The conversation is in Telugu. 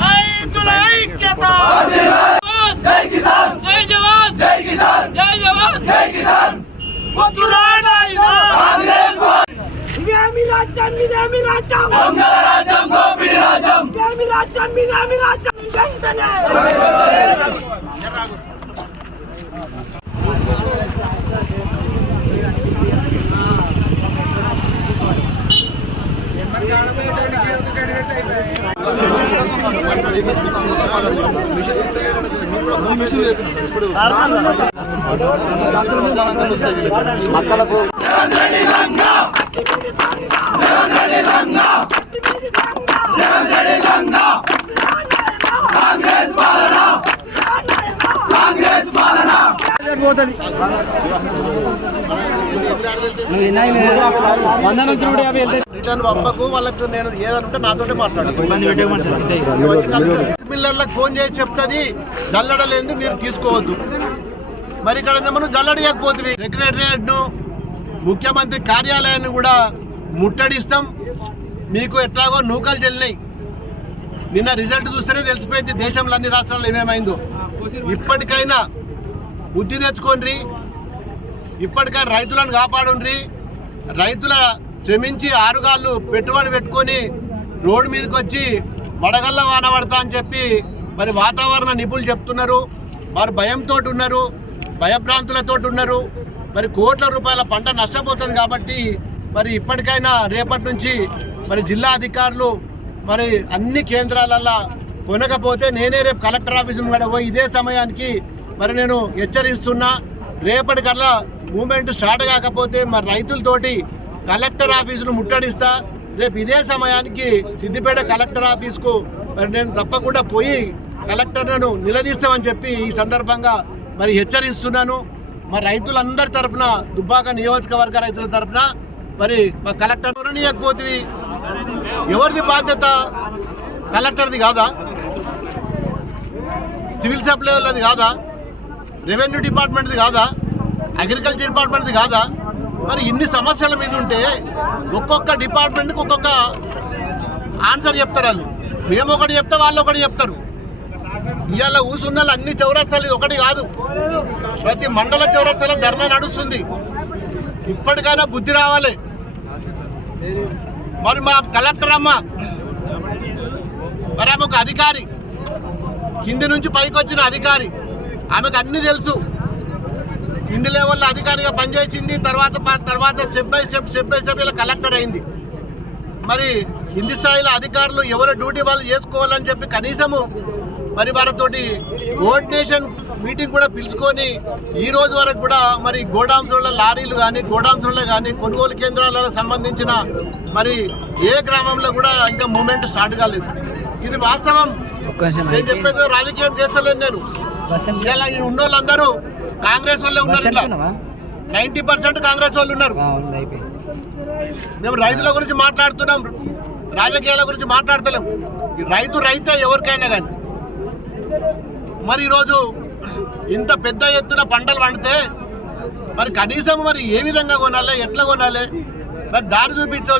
రైతుల ఐక్యత జై కిసాన్ జై జవాన్ జై కిసాన్ జై జవాన్ జై కిసాన్ ఇదేమి రాజ్యం ఇదేమి రాజ్యం దొంగల రాజ్యం దోపిడీ రాజ్యం ఇదేమి రాజ్యం ఇదేమి రాజ్యం వెంటనే అబ్బకు వాళ్ళకు నేను ఏదంటే నాతోనే మాట్లాడుతున్నాను. మిల్లర్లకు ఫోన్ చేసి చెప్తుంది జల్లడలేంది మీరు తీసుకోవద్దు. మరి ఇక్కడ మనం జల్లడియకపోతుంది. సెక్రటరియట్ ను ముఖ్యమంత్రి కార్యాలయాన్ని కూడా ముట్టడిస్తాం. మీకు ఎట్లాగో నూకలు చెల్లినాయి. నిన్న రిజల్ట్ చూస్తేనే తెలిసిపోయింది దేశంలో అన్ని రాష్ట్రాల్లో ఏమేమైందో. ఇప్పటికైనా బుద్ధి తెచ్చుకోండి. ఇప్పటికైనా రైతులను కాపాడుండ్రి. రైతుల శ్రమించి ఆరుగాళ్ళు పెట్టుబడి పెట్టుకొని రోడ్డు మీదకి వచ్చి వడగల్ల వాన పడతా అని చెప్పి మరి వాతావరణ నిపుణులు చెప్తున్నారు. వారు భయంతో ఉన్నారు, భయభ్రాంతులతో ఉన్నారు. మరి కోట్ల రూపాయల పంట నష్టపోతుంది. కాబట్టి మరి ఇప్పటికైనా రేపటి నుంచి మరి జిల్లా అధికారులు మరి అన్ని కేంద్రాలల్లో కొనకపోతే నేనే రేపు కలెక్టర్ ఆఫీసు కూడా పోయి ఇదే సమయానికి మరి నేను హెచ్చరిస్తున్నా. రేపటికల్లా మూమెంట్ స్టార్ట్ కాకపోతే మరి రైతులతోటి కలెక్టర్ ఆఫీసును ముట్టడిస్తా. రేపు ఇదే సమయానికి సిద్దిపేట కలెక్టర్ ఆఫీస్కు మరి నేను తప్పకుండా పోయి కలెక్టర్ను నిలదీస్తామని చెప్పి ఈ సందర్భంగా మరి హెచ్చరిస్తున్నాను. మరి రైతులందరి తరఫున దుబ్బాక నియోజకవర్గ రైతుల తరఫున మరి కలెక్టర్ ఇవ్వకపోతే ఎవరిది బాధ్యత? కలెక్టర్ది కాదా? సివిల్ సప్లై వాళ్ళది కాదా? రెవెన్యూ డిపార్ట్మెంట్ది కాదా? అగ్రికల్చర్ డిపార్ట్మెంట్ది కాదా? మరి ఇన్ని సమస్యల మీద ఉంటే ఒక్కొక్క డిపార్ట్మెంట్కి ఒక్కొక్క ఆన్సర్ చెప్తారు. వాళ్ళు మేము ఒకటి చెప్తే వాళ్ళు ఒకటి చెప్తారు. ఇవాళ ఊసున్న అన్ని చౌరస్తాలు ఒకటి కాదు, ప్రతి మండల చౌరస్తాలో ధర్నా నడుస్తుంది. ఇప్పటికైనా బుద్ధి రావాలి. మరి మా కలెక్టర్ అమ్మ మరి ఆమె ఒక అధికారి, కింది నుంచి పైకి వచ్చిన అధికారి. ఆమెకు అన్నీ తెలుసు. కింది లెవెల్లో అధికారిగా పనిచేసింది. తర్వాత స్టెప్ బై స్టెప్ ఇలా కలెక్టర్ అయింది. మరి కింది స్థాయిలో అధికారులు ఎవరి డ్యూటీ వాళ్ళు చేసుకోవాలని చెప్పి కనీసము మరి వాళ్ళతోటి కోఆర్డినేషన్ మీటింగ్ కూడా పిలుచుకొని ఈ రోజు వరకు కూడా మరి గోడాంస్లో లారీలు కానీ గోడాంస్లో కానీ కొనుగోలు కేంద్రాలకు సంబంధించిన మరి ఏ గ్రామంలో కూడా ఇంకా మూమెంట్ స్టార్ట్ కాలేదు. ఇది వాస్తవం. నేను చెప్పేది రాజకీయం చేస్తలేను నేను. ఇలా ఉన్న వాళ్ళందరూ కాంగ్రెస్ వాళ్ళే ఉన్నారు. ఇట్లా 90% కాంగ్రెస్ వాళ్ళు ఉన్నారు. మేము రైతుల గురించి మాట్లాడుతున్నాం, రాజకీయాల గురించి మాట్లాడతలేం. రైతే ఎవరికైనా కానీ మరి ఈరోజు ఇంత పెద్ద ఎత్తున పంటలు పండితే మరి కనీసం మరి ఏ విధంగా కొనాలి, ఎట్లా కొనాలి, మరి దారి చూపించవలసి